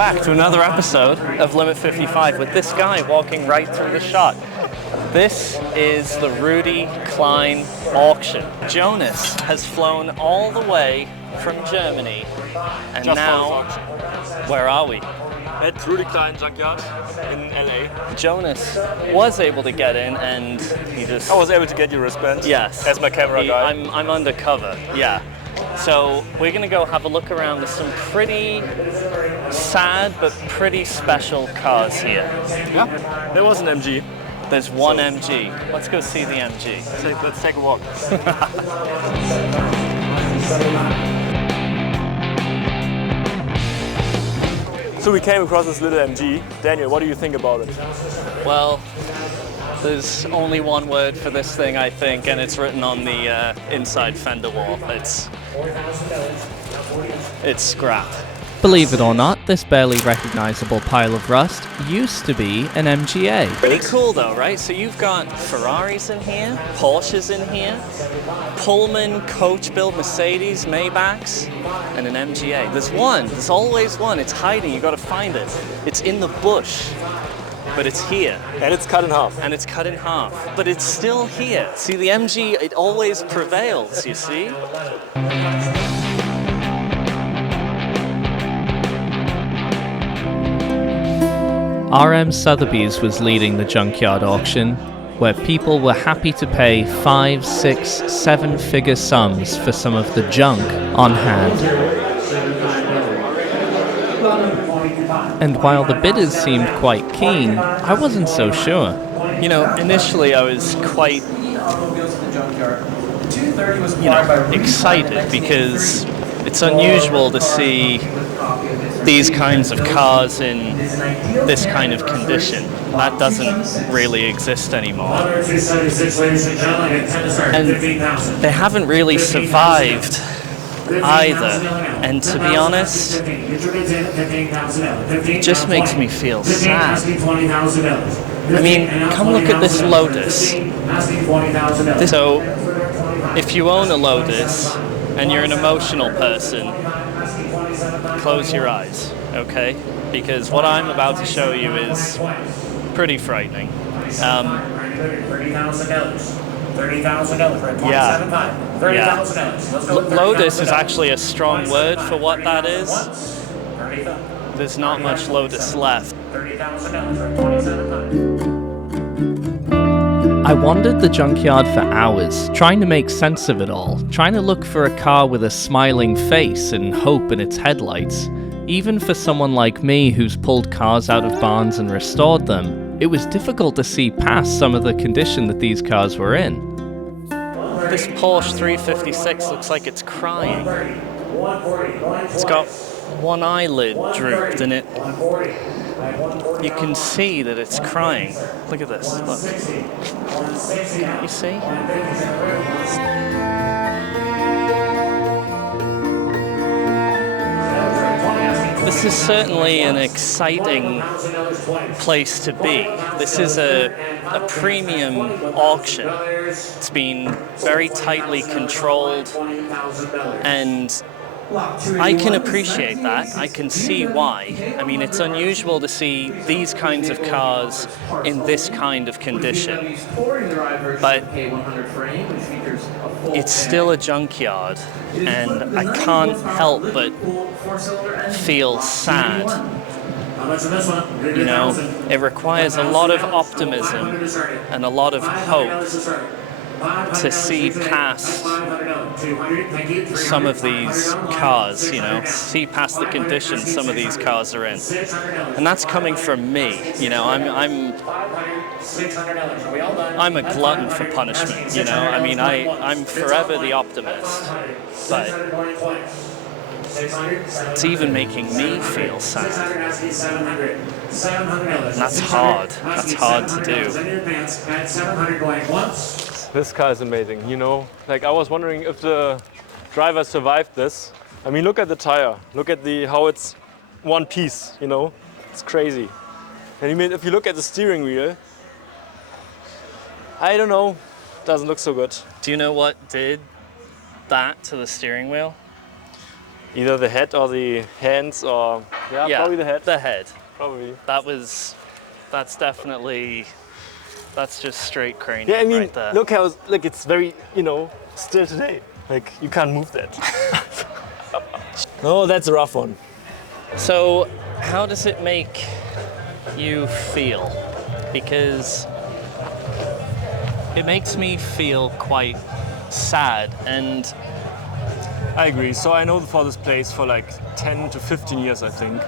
back to another episode of Limit 55 with this guy walking right through the shot. This is the Rudi Klein auction. Jonas has flown all the way from Germany, and Just now, where are we? At Rudi Klein Junkyard in LA. Jonas was able to get in, and he just... I was able to get your wristband. Yes. As my camera guy. I'm undercover, yeah. So we're gonna go have a look around. There's some pretty sad but pretty special cars here. Yeah, there was an MG. There's one MG. Let's go see the MG. Let's take a walk. So we came across this little MG. Daniel, what do you think about it? Well, there's only one word for this thing, I think, and it's written on the inside fender wall. It's scrap. Believe it or not, this barely recognizable pile of rust used to be an MGA. Pretty cool though, right? So you've got Ferraris in here, Porsches in here, Pullman, coach-built Mercedes, Maybachs, and an MGA. There's always one. It's hiding, you gotta find it. It's in the bush, but it's here. And it's cut in half. And it's cut in half, but it's still here. See, the MG, it always prevails, you see? RM Sothebys was leading the junkyard auction, where people were happy to pay 5, 6, 7-figure sums for some of the junk on hand. And while the bidders seemed quite keen, I wasn't so sure. You know, initially I was quite, excited because it's unusual to see these kinds of cars in this kind of condition. That doesn't really exist anymore. And they haven't really survived either. And to be honest, it just makes me feel sad. I mean, come look at this Lotus. So, if you own a Lotus and you're an emotional person, close your eyes, okay? Because what I'm about to show you is pretty frightening. Lotus is actually a strong word for what that is. There's not much Lotus left. I wandered the junkyard for hours, trying to make sense of it all, trying to look for a car with a smiling face and hope in its headlights. Even for someone like me who's pulled cars out of barns and restored them, it was difficult to see past some of the condition that these cars were in. This Porsche 356 looks like it's crying. It's got one eyelid drooped and you can see that it's crying. Look at this, look. Can't you see? This is certainly an exciting place to be. This is a premium auction. It's been very tightly controlled, and I can appreciate that. I can see why. I mean, it's unusual to see these kinds of cars in this kind of condition. But it's still a junkyard, and I can't help but feel sad. You know, it requires a lot of optimism and a lot of hope to see past some of these cars, you know, see past the conditions some of these cars are in. And that's coming from me, you know, I'm a glutton for punishment, you know, I mean, I'm forever the optimist, but it's even making me feel sad. And that's hard to do. This car is amazing, you know? Like, I was wondering if the driver survived this. I mean, look at the tire. Look at how it's one piece, you know? It's crazy. And I mean, if you look at the steering wheel, I don't know, doesn't look so good. Do you know what did that to the steering wheel? Either the head or the hands or Yeah, probably the head. The head. Probably. That's definitely, that's just straight cranium Yeah, I mean, right there. look how, like, it's very, you know, still today. Like, you can't move that. No, that's a rough one. So, how does it make you feel? Because it makes me feel quite sad, and I agree. So I know for this place for like 10 to 15 years, I think.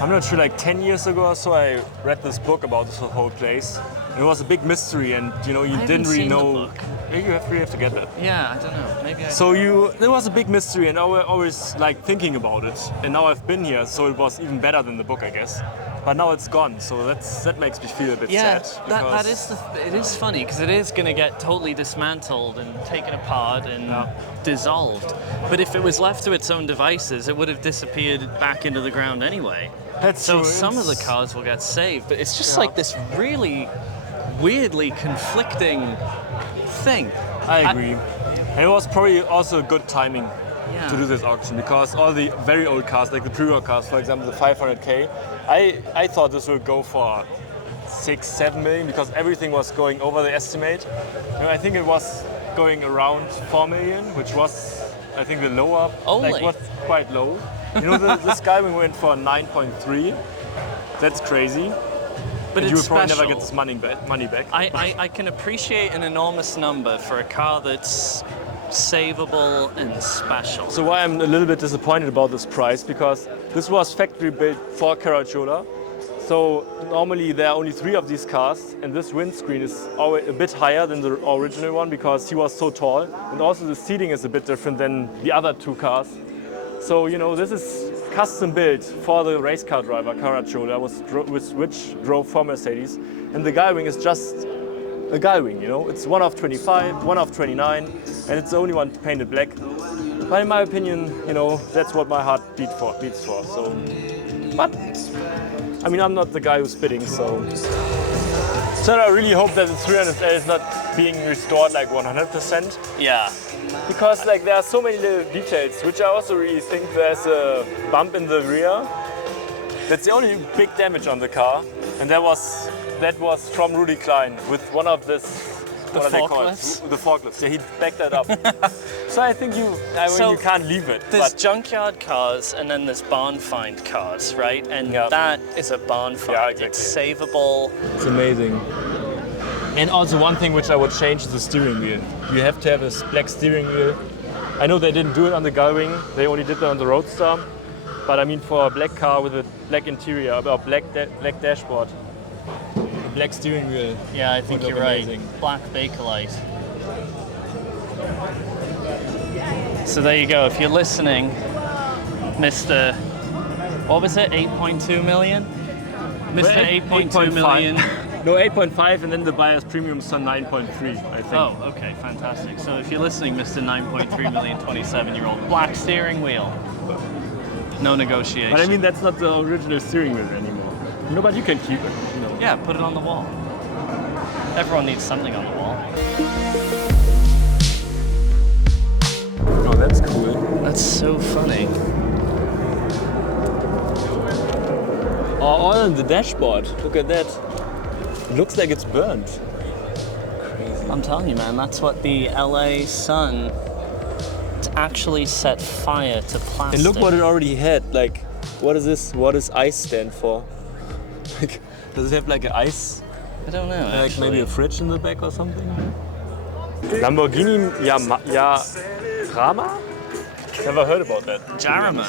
I'm not sure, like 10 years ago or so, I read this book about this whole place. It was a big mystery, and you know, you didn't really know. Maybe you really have to get that. yeah, I don't know. Maybe I. So there was a big mystery, and I was always like thinking about it. And now I've been here, so it was even better than the book, I guess. But now it's gone, so that makes me feel a bit yeah, sad. that is it is funny because it is going to get totally dismantled and taken apart and dissolved. But if it was left to its own devices, it would have disappeared back into the ground anyway. That's So true. some of the cars will get saved, but it's just like this really weirdly conflicting thing. I agree. And it was probably also good timing Yeah. to do this auction because all the very old cars, like the pre-war cars, for example, the 500K, I thought this would go for 6-7 million because everything was going over the estimate. And I think it was going around 4 million, which was, I think, the lower, Only? like, was quite low. You know, this guy we went for 9.3. That's crazy. But And it's you will probably special. never get this money back. I can appreciate an enormous number for a car that's savable and special. So why I'm a little bit disappointed about this price, because this was factory built for Caracciola. So normally there are only 3 of these cars, and this windscreen is always a bit higher than the original one because he was so tall, and also the seating is a bit different than the other 2 cars. So you know, this is custom built for the race car driver Caracciola, which drove for Mercedes, and the guy wing is just a guy wing. You know, it's one of 25, one of 29, and it's the only one painted black. But in my opinion, you know, that's what my heart beats for. So, but I mean, I'm not the guy who's bidding, so. So I really hope that the 300L is not being restored like 100%. Yeah. Because like there are so many little details, which I also really think there's a bump in the rear. That's the only big damage on the car, and that was from Rudi Klein with one of this. What are they called? forklifts? The forklifts. Yeah, he backed that up. So I think you can't leave it. There's But junkyard cars and then there's barn find cars, right? And that is a barn find. Yeah, exactly. It's savable. it's amazing. And also one thing which I would change is the steering wheel. You have to have a black steering wheel. I know they didn't do it on the Gullwing, they only did that on the Roadster. But I mean, for a black car with a black interior, or black dashboard, a black steering wheel. Yeah, I think would you're look right. amazing. Black Bakelite. So there you go. If you're listening, Mr. What was it? 8.2 million? Mr. 8.2 million. No, 8.5, and then the buyer's premium's on 9.3, I think. Oh, okay, fantastic. So if you're listening, Mr. 9.3 million 27-year-old, black steering wheel. No negotiation. But I mean, that's not the original steering wheel anymore. No, but you can keep it. You know. Yeah, put it on the wall. Everyone needs something on the wall. Oh, that's cool. That's so funny. Oh, all on the dashboard. Look at that. It looks like it's burnt. Crazy. I'm telling you, man, that's what the LA sun actually set fire to plastic. And look what it already had. Like, what is this? What does ICE stand for? Like, does it have like an ice? I don't know. Like Actually. maybe a fridge in the back or something? Lamborghini Rama? Never heard about that. Jarama.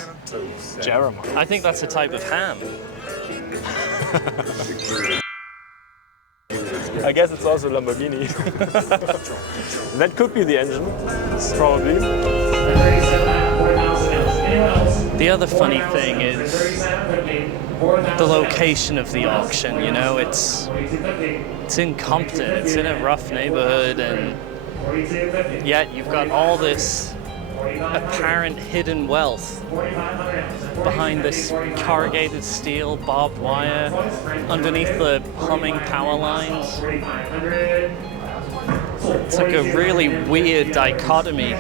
Jarama. I think that's a type of ham. I guess it's also a Lamborghini. That could be the engine, probably. The other funny thing is the location of the auction. You know, it's in Compton. It's in a rough neighborhood, and yet you've got all this apparent hidden wealth behind this corrugated steel, barbed wire, underneath the humming power lines. It's like a really weird dichotomy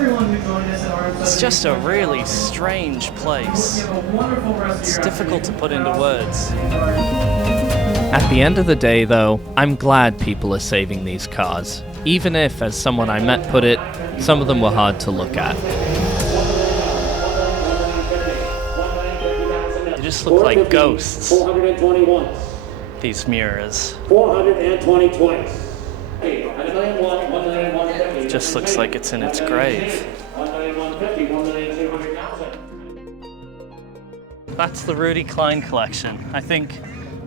It's just a really strange place. It's difficult to put into words. At the end of the day, though, I'm glad people are saving these cars, even if, as someone I met put it, some of them were hard to look at. They just look like ghosts, these mirrors. 420 twice. It just looks like it's in its grave. That's the Rudi Klein collection. I think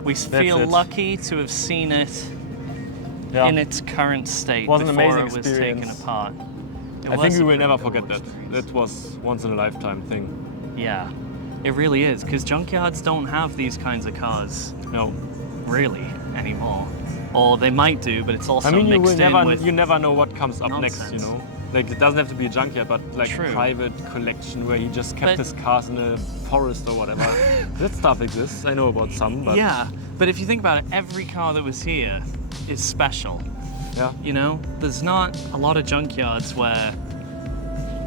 we feel lucky to have seen it in its current state was an before amazing it was experience. taken apart. I think we will never forget that. That was once in a lifetime thing. Yeah, it really is, because junkyards don't have these kinds of cars. No. Really, anymore. Or they might do, but it's also I mean, mixed in with you never know what comes up nonsense. next, you know? Like, it doesn't have to be a junkyard, but like True. a private collection where he just kept But- his cars in a forest or whatever. That stuff exists. I know about some, but Yeah, but if you think about it, every car that was here is special. yeah. You know, there's not a lot of junkyards where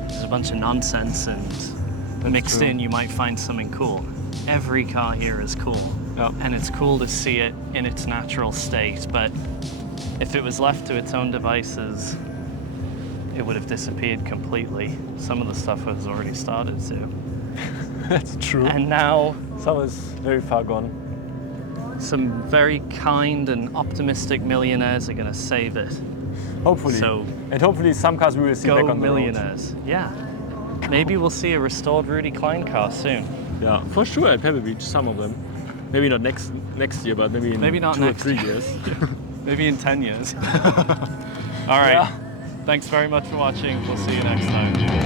there's a bunch of nonsense and mixed true. in you might find something cool. Every car here is cool. Yeah. And it's cool to see it in its natural state, but if it was left to its own devices, it would have disappeared completely. Some of the stuff has already started to. That's true. And now Some is very far gone. some very kind and optimistic millionaires are going to save it. Hopefully. So and hopefully some cars we will see back go on the road. millionaires. Yeah. Maybe we'll see a restored Rudi Klein car soon. Yeah, for sure at Pebble Beach, some of them. Maybe not next year, but maybe in Maybe not 2 next or 3 year. years. Maybe in 10 years. All right. Yeah. Thanks very much for watching. We'll see you next time.